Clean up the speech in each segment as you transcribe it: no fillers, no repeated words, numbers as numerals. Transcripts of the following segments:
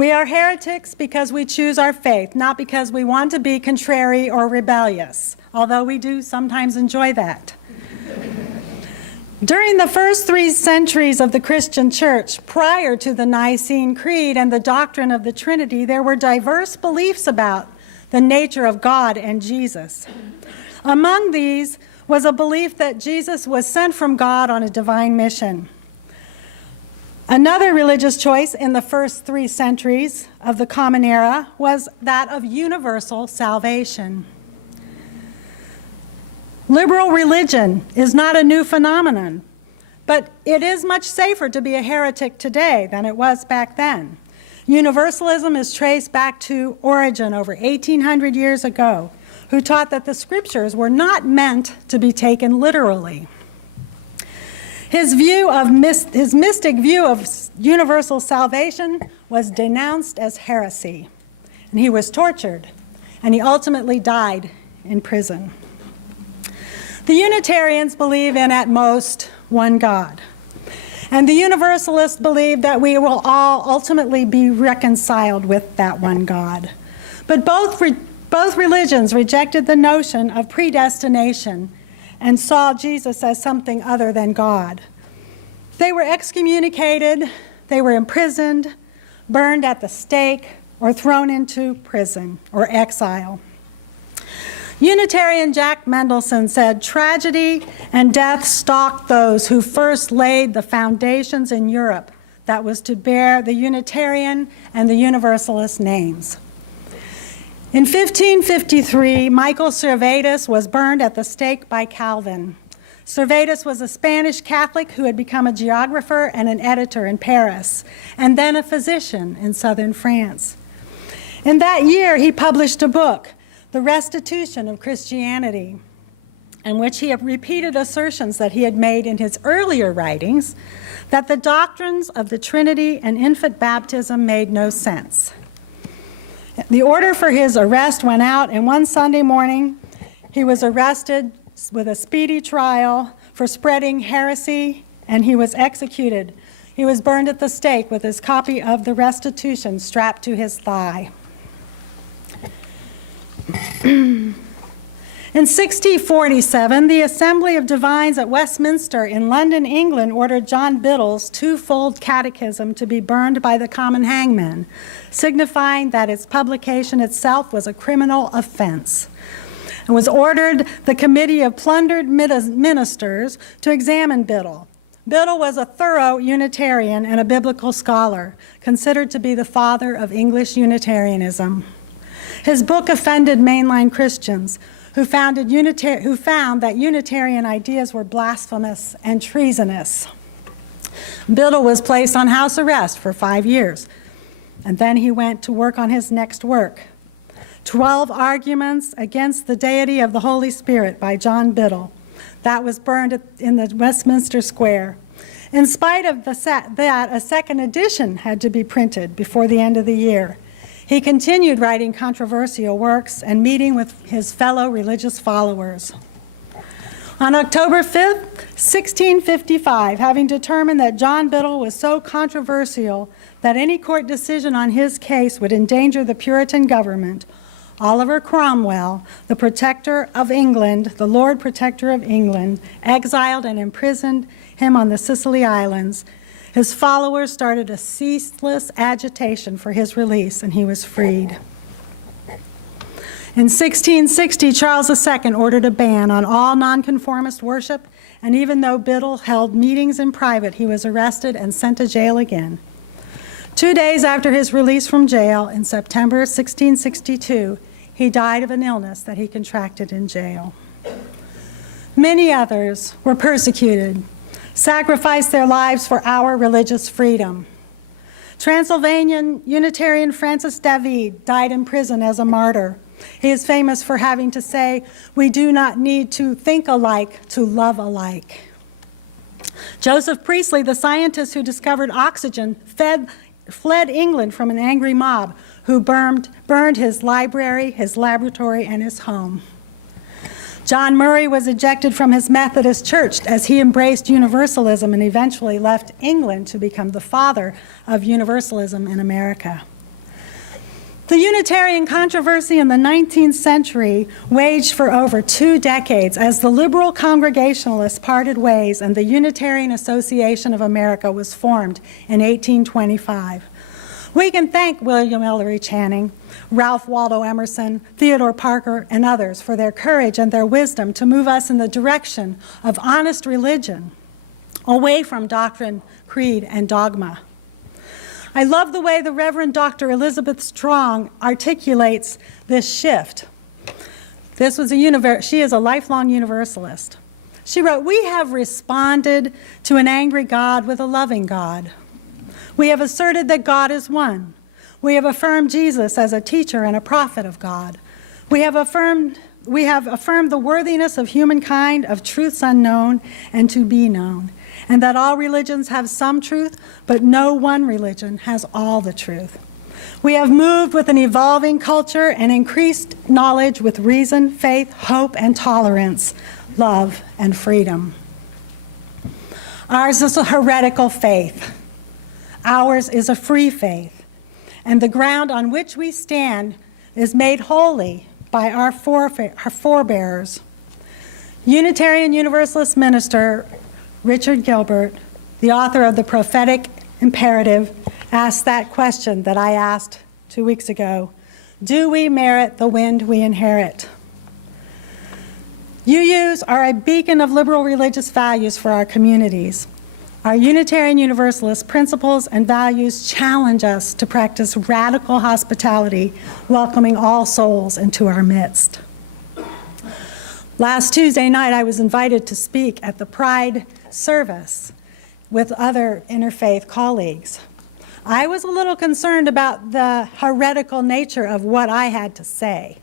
We are heretics because we choose our faith, not because we want to be contrary or rebellious, although we do sometimes enjoy that. During the first 3 centuries of the Christian Church, prior to the Nicene Creed and the doctrine of the Trinity, there were diverse beliefs about the nature of God and Jesus. Among these was a belief that Jesus was sent from God on a divine mission. Another religious choice in the first 3 centuries of the Common Era was that of universal salvation. Liberal religion is not a new phenomenon, but it is much safer to be a heretic today than it was back then. Universalism is traced back to Origen over 1800 years ago, who taught that the scriptures were not meant to be taken literally. His mystic view of universal salvation was denounced as heresy, and he was tortured, and he ultimately died in prison. The Unitarians believe in, at most, one God. And the Universalists believe that we will all ultimately be reconciled with that one God. But both religions rejected the notion of predestination and saw Jesus as something other than God. They were excommunicated, they were imprisoned, burned at the stake, or thrown into prison or exile. Unitarian Jack Mendelson said, "Tragedy and death stalked those who first laid the foundations in Europe that was to bear the Unitarian and the Universalist names." In 1553, Michael Cervetus was burned at the stake by Calvin. Cervetus was a Spanish Catholic who had become a geographer and an editor in Paris, and then a physician in southern France. In that year, he published a book, The Restitution of Christianity, in which he had repeated assertions that he had made in his earlier writings that the doctrines of the Trinity and infant baptism made no sense. The order for his arrest went out, and one Sunday morning he was arrested with a speedy trial for spreading heresy, and he was executed. He was burned at the stake with his copy of the Restitution strapped to his thigh. In 1647, the Assembly of Divines at Westminster in London, England, ordered John Biddle's twofold catechism to be burned by the common hangman, signifying that its publication itself was a criminal offense. It was ordered the Committee of Plundered Ministers to examine Biddle. Biddle was a thorough Unitarian and a biblical scholar, considered to be the father of English Unitarianism. His book offended mainline Christians who found that Unitarian ideas were blasphemous and treasonous. Biddle was placed on house arrest for 5 years, and then he went to work on his next work, 12 Arguments Against the Deity of the Holy Spirit by John Biddle. That was burned in the Westminster Square. In spite of that, a second edition had to be printed before the end of the year. He continued writing controversial works and meeting with his fellow religious followers. On October 5th, 1655, having determined that John Biddle was so controversial that any court decision on his case would endanger the Puritan government, Oliver Cromwell, the Protector of England, the Lord Protector of England, exiled and imprisoned him on the Scilly Islands. His followers started a ceaseless agitation for his release, and he was freed. In 1660, Charles II ordered a ban on all nonconformist worship, and even though Biddle held meetings in private, he was arrested and sent to jail again. 2 days after his release from jail, in September 1662, he died of an illness that he contracted in jail. Many others were persecuted, sacrificed their lives for our religious freedom. Transylvanian Unitarian Francis David died in prison as a martyr. He is famous for having to say, "We do not need to think alike to love alike." Joseph Priestley, the scientist who discovered oxygen, fled England from an angry mob who burned his library, his laboratory, and his home. John Murray was ejected from his Methodist church as he embraced Universalism and eventually left England to become the father of Universalism in America. The Unitarian controversy in the 19th century waged for over 2 decades as the liberal Congregationalists parted ways and the Unitarian Association of America was formed in 1825. We can thank William Ellery Channing, Ralph Waldo Emerson, Theodore Parker, and others for their courage and their wisdom to move us in the direction of honest religion, away from doctrine, creed, and dogma. I love the way the Reverend Dr. Elizabeth Strong articulates this shift. She is a lifelong universalist. She wrote, "We have responded to an angry God with a loving God. We have asserted that God is one. We have affirmed Jesus as a teacher and a prophet of God. We have affirmed the worthiness of humankind, of truths unknown and to be known, and that all religions have some truth, but no one religion has all the truth. We have moved with an evolving culture and increased knowledge with reason, faith, hope, and tolerance, love, and freedom. Ours is a heretical faith. Ours is a free faith, and the ground on which we stand is made holy by our forebears." Unitarian Universalist minister Richard Gilbert, the author of The Prophetic Imperative, asked that question that I asked 2 weeks ago: do we merit the wind we inherit? UUs are a beacon of liberal religious values for our communities. Our Unitarian Universalist principles and values challenge us to practice radical hospitality, welcoming all souls into our midst. Last Tuesday night, I was invited to speak at the Pride service with other interfaith colleagues. I was a little concerned about the heretical nature of what I had to say.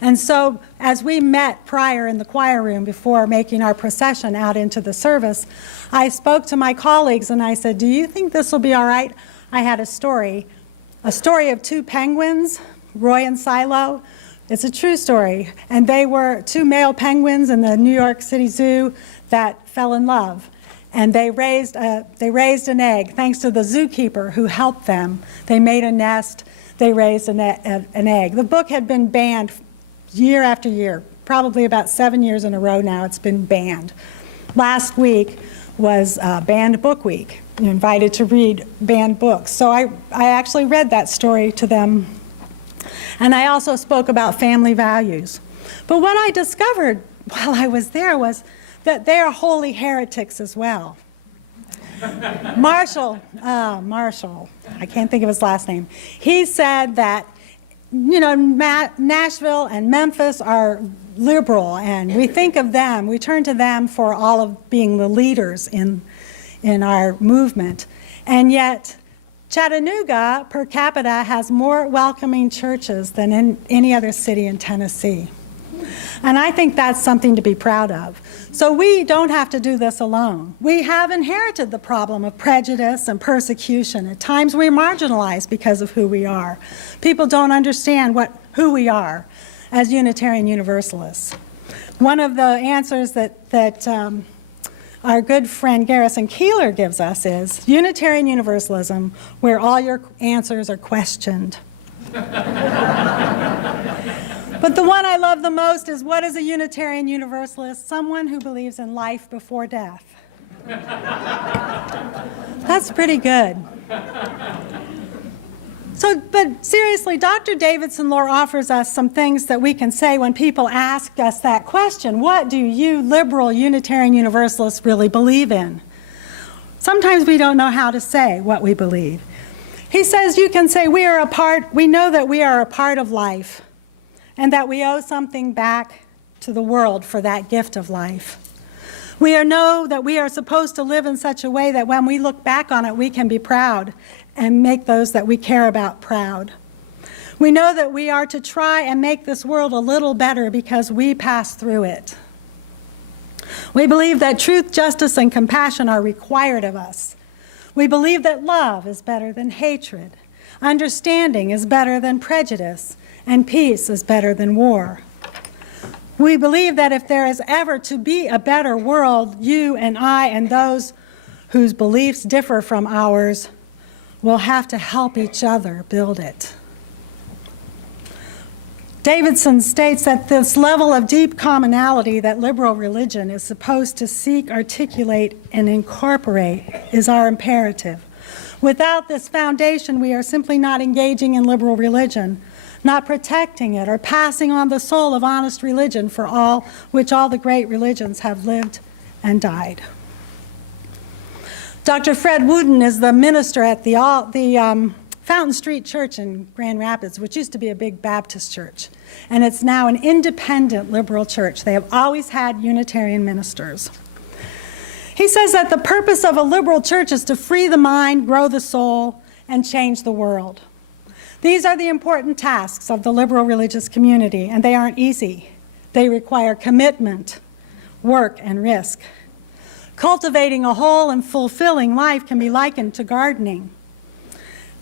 And so as we met prior in the choir room before making our procession out into the service, I spoke to my colleagues and I said, "Do you think this will be all right?" I had a story of 2 penguins, Roy and Silo. It's a true story. And they were 2 male penguins in the New York City Zoo that fell in love. And they raised an egg thanks to the zookeeper who helped them. They made a nest. They raised an egg. The book had been banned year after year, probably about 7 years in a row now it's been banned. Last week was Banned Book Week. You're invited to read banned books. So I actually read that story to them. And I also spoke about family values. But what I discovered while I was there was that they are holy heretics as well. Marshall, I can't think of his last name. He said that, Nashville and Memphis are liberal, and we think of them, we turn to them for all of being the leaders in our movement. And yet, Chattanooga, per capita, has more welcoming churches than in any other city in Tennessee. And I think that's something to be proud of. So we don't have to do this alone. We have inherited the problem of prejudice and persecution. At times we're marginalized because of who we are. People don't understand who we are as Unitarian Universalists. One of the answers that our good friend Garrison Keillor gives us is Unitarian Universalism, where all your answers are questioned. But the one I love the most is, what is a Unitarian Universalist? Someone who believes in life before death. That's pretty good. But seriously, Dr. Davidson Lore offers us some things that we can say when people ask us that question. What do you liberal Unitarian Universalists really believe in? Sometimes we don't know how to say what we believe. He says you can say we know that we are a part of life, and that we owe something back to the world for that gift of life. We know that we are supposed to live in such a way that when we look back on it, we can be proud and make those that we care about proud. We know that we are to try and make this world a little better because we pass through it. We believe that truth, justice, and compassion are required of us. We believe that love is better than hatred, understanding is better than prejudice, and peace is better than war. We believe that if there is ever to be a better world, you and I and those whose beliefs differ from ours will have to help each other build it. Davidson states that this level of deep commonality that liberal religion is supposed to seek, articulate, and incorporate is our imperative. Without this foundation, we are simply not engaging in liberal religion, not protecting it, or passing on the soul of honest religion for all which all the great religions have lived and died. Dr. Fred Wooten is the minister at the Fountain Street Church in Grand Rapids, which used to be a big Baptist church, and it's now an independent liberal church. They have always had Unitarian ministers. He says that the purpose of a liberal church is to free the mind, grow the soul, and change the world. These are the important tasks of the liberal religious community, and they aren't easy. They require commitment, work, and risk. Cultivating a whole and fulfilling life can be likened to gardening.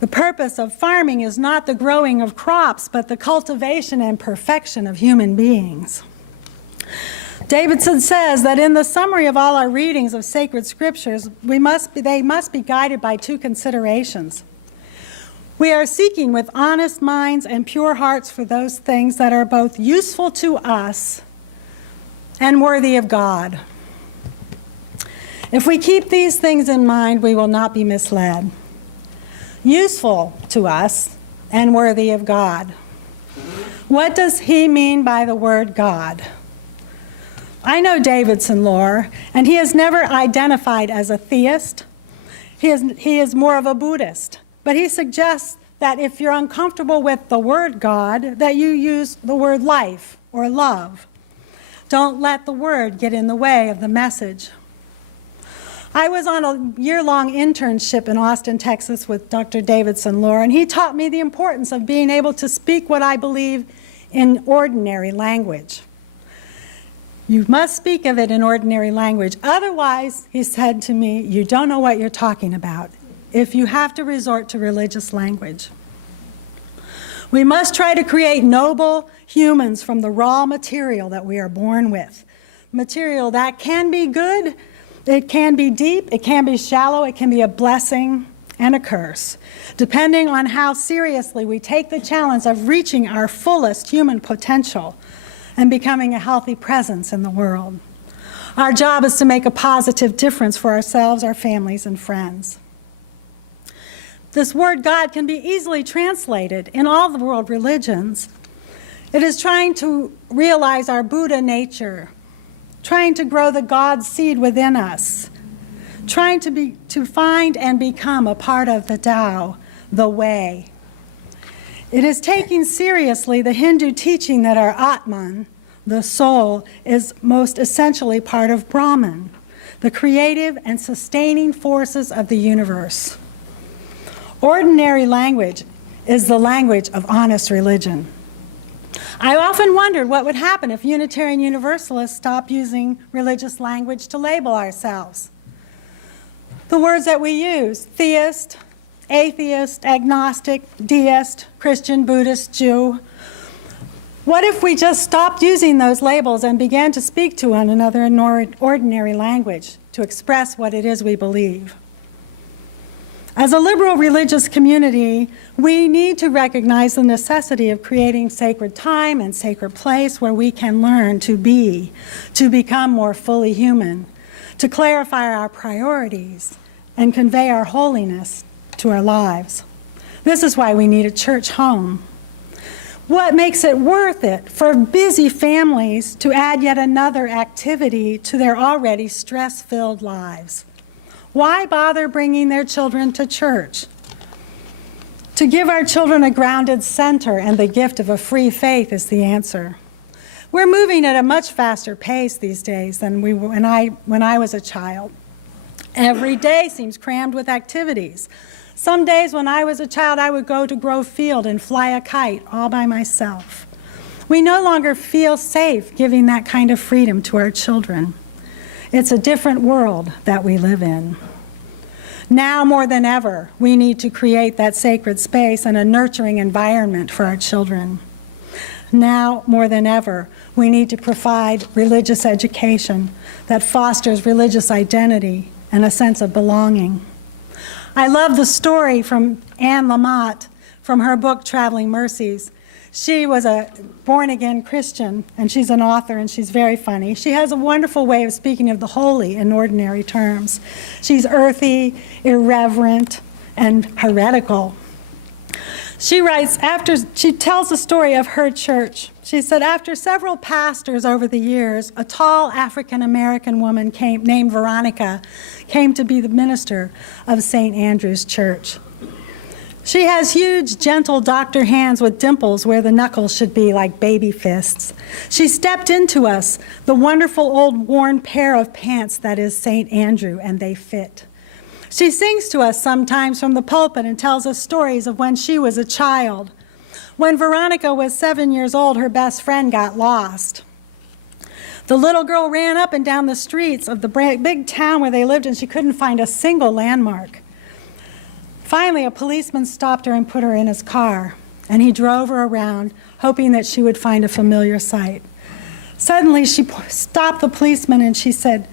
The purpose of farming is not the growing of crops, but the cultivation and perfection of human beings. Davidson says that in the summary of all our readings of sacred scriptures, they must be guided by two considerations. We are seeking with honest minds and pure hearts for those things that are both useful to us and worthy of God. If we keep these things in mind, we will not be misled. Useful to us and worthy of God. What does he mean by the word God? I know Davidson lore, and he is never identified as a theist. He is more of a Buddhist. But he suggests that if you're uncomfortable with the word God, that you use the word life or love. Don't let the word get in the way of the message. I was on a year-long internship in Austin, Texas with Dr. Davidson Lore, and he taught me the importance of being able to speak what I believe in ordinary language. You must speak of it in ordinary language. Otherwise, he said to me, you don't know what you're talking about if you have to resort to religious language. We must try to create noble humans from the raw material that we are born with. Material that can be good, it can be deep, it can be shallow, it can be a blessing and a curse, depending on how seriously we take the challenge of reaching our fullest human potential and becoming a healthy presence in the world. Our job is to make a positive difference for ourselves, our families, and friends. This word God can be easily translated in all the world religions. It is trying to realize our Buddha nature, trying to grow the God seed within us, trying to find and become a part of the Tao, the way. It is taking seriously the Hindu teaching that our Atman, the soul, is most essentially part of Brahman, the creative and sustaining forces of the universe. Ordinary language is the language of honest religion. I often wondered what would happen if Unitarian Universalists stopped using religious language to label ourselves. The words that we use, theist, atheist, agnostic, deist, Christian, Buddhist, Jew. What if we just stopped using those labels and began to speak to one another in ordinary language to express what it is we believe? As a liberal religious community, we need to recognize the necessity of creating sacred time and sacred place where we can learn to be, to become more fully human, to clarify our priorities, and convey our holiness to our lives. This is why we need a church home. What makes it worth it for busy families to add yet another activity to their already stress-filled lives? Why bother bringing their children to church? To give our children a grounded center and the gift of a free faith is the answer. We're moving at a much faster pace these days than when I was a child. Every day seems crammed with activities. Some days when I was a child, I would go to Grove Field and fly a kite all by myself. We no longer feel safe giving that kind of freedom to our children. It's a different world that we live in. Now more than ever, we need to create that sacred space and a nurturing environment for our children. Now more than ever, we need to provide religious education that fosters religious identity and a sense of belonging. I love the story from Anne Lamott from her book, Traveling Mercies. She was a born-again Christian, and she's an author, and she's very funny. She has a wonderful way of speaking of the holy in ordinary terms. She's earthy, irreverent, and heretical. She writes, she tells the story of her church. She said, after several pastors over the years, a tall African-American woman named Veronica came to be the minister of St. Andrew's Church. She has huge, gentle doctor hands with dimples where the knuckles should be like baby fists. She stepped into us, the wonderful old worn pair of pants that is St. Andrew, and they fit. She sings to us sometimes from the pulpit and tells us stories of when she was a child. When Veronica was 7 years old, her best friend got lost. The little girl ran up and down the streets of the big town where they lived, and she couldn't find a single landmark. Finally, a policeman stopped her and put her in his car, and he drove her around, hoping that she would find a familiar sight. Suddenly, she stopped the policeman and she said,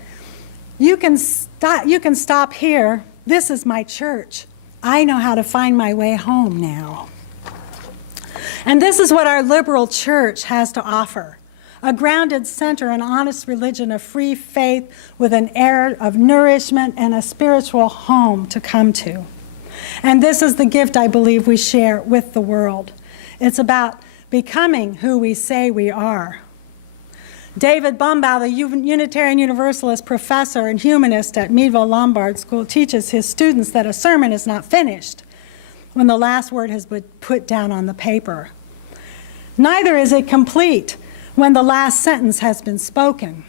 you can stop here. This is my church. I know how to find my way home now. And this is what our liberal church has to offer: a grounded center, an honest religion, a free faith with an air of nourishment and a spiritual home to come to. And this is the gift I believe we share with the world. It's about becoming who we say we are. David Bumbaugh, the Unitarian Universalist professor and humanist at Meadville Lombard School, teaches his students that a sermon is not finished when the last word has been put down on the paper. Neither is it complete when the last sentence has been spoken.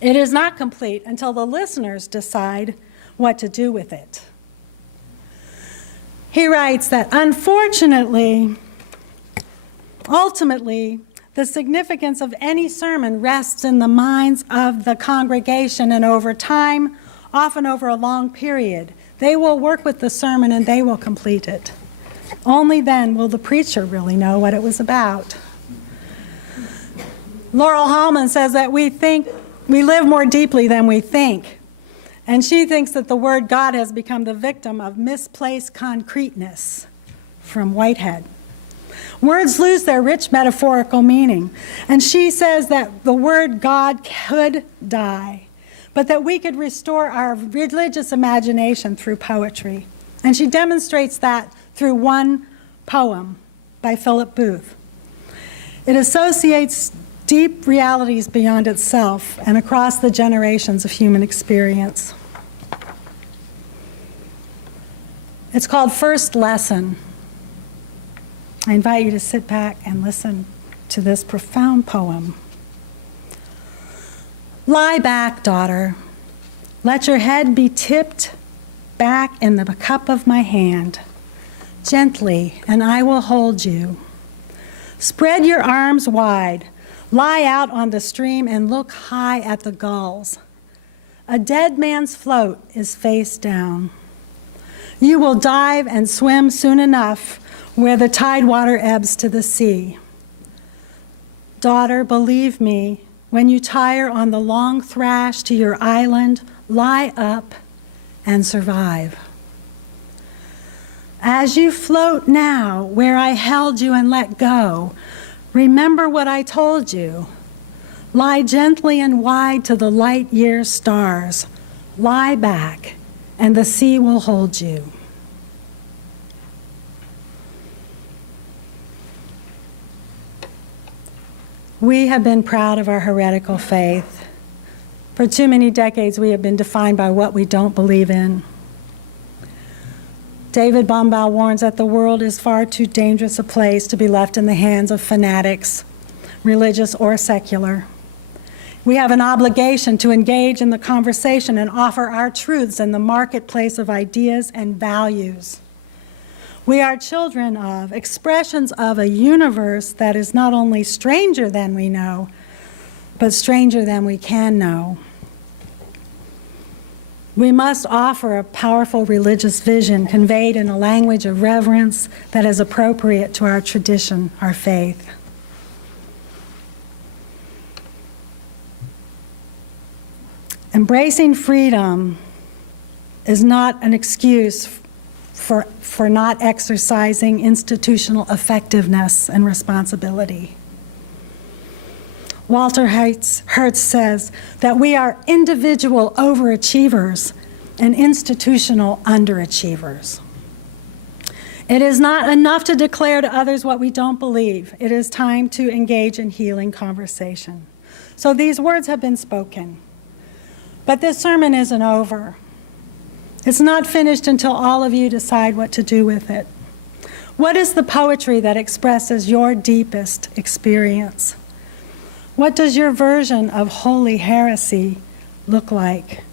It is not complete until the listeners decide what to do with it. He writes that, unfortunately, ultimately, the significance of any sermon rests in the minds of the congregation, and over time, often over a long period, they will work with the sermon and they will complete it. Only then will the preacher really know what it was about. Laurel Hallman says that we live more deeply than we think. And she thinks that the word God has become the victim of misplaced concreteness from Whitehead. Words lose their rich metaphorical meaning. And she says that the word God could die, but that we could restore our religious imagination through poetry. And she demonstrates that through one poem by Philip Booth. It associates deep realities beyond itself and across the generations of human experience. It's called First Lesson. I invite you to sit back and listen to this profound poem. Lie back, daughter. Let your head be tipped back in the cup of my hand. Gently, and I will hold you. Spread your arms wide. Lie out on the stream and look high at the gulls. A dead man's float is face down. You will dive and swim soon enough where the tide water ebbs to the sea. Daughter, believe me, when you tire on the long thrash to your island, lie up and survive. As you float now where I held you and let go, remember what I told you. Lie gently and wide to the light year stars. Lie back, and the sea will hold you. We have been proud of our heretical faith. For too many decades, we have been defined by what we don't believe in. David Bumbaugh warns that the world is far too dangerous a place to be left in the hands of fanatics, religious or secular. We have an obligation to engage in the conversation and offer our truths in the marketplace of ideas and values. We are children of, expressions of a universe that is not only stranger than we know, but stranger than we can know. We must offer a powerful religious vision conveyed in a language of reverence that is appropriate to our tradition, our faith. Embracing freedom is not an excuse for not exercising institutional effectiveness and responsibility. Walter Hertz says that we are individual overachievers and institutional underachievers. It is not enough to declare to others what we don't believe. It is time to engage in healing conversation. So these words have been spoken. But this sermon isn't over. It's not finished until all of you decide what to do with it. What is the poetry that expresses your deepest experience? What does your version of holy heresy look like?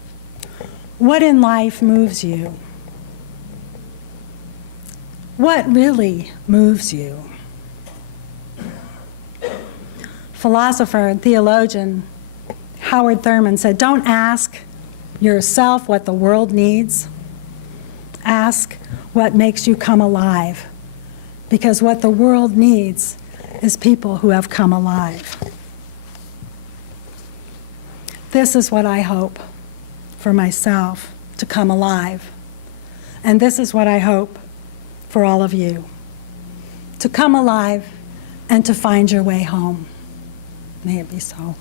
What in life moves you? What really moves you? Philosopher and theologian Howard Thurman said, "Don't ask yourself what the world needs. Ask what makes you come alive, because what the world needs is people who have come alive." This is what I hope for myself, to come alive. And this is what I hope for all of you, to come alive and to find your way home. May it be so.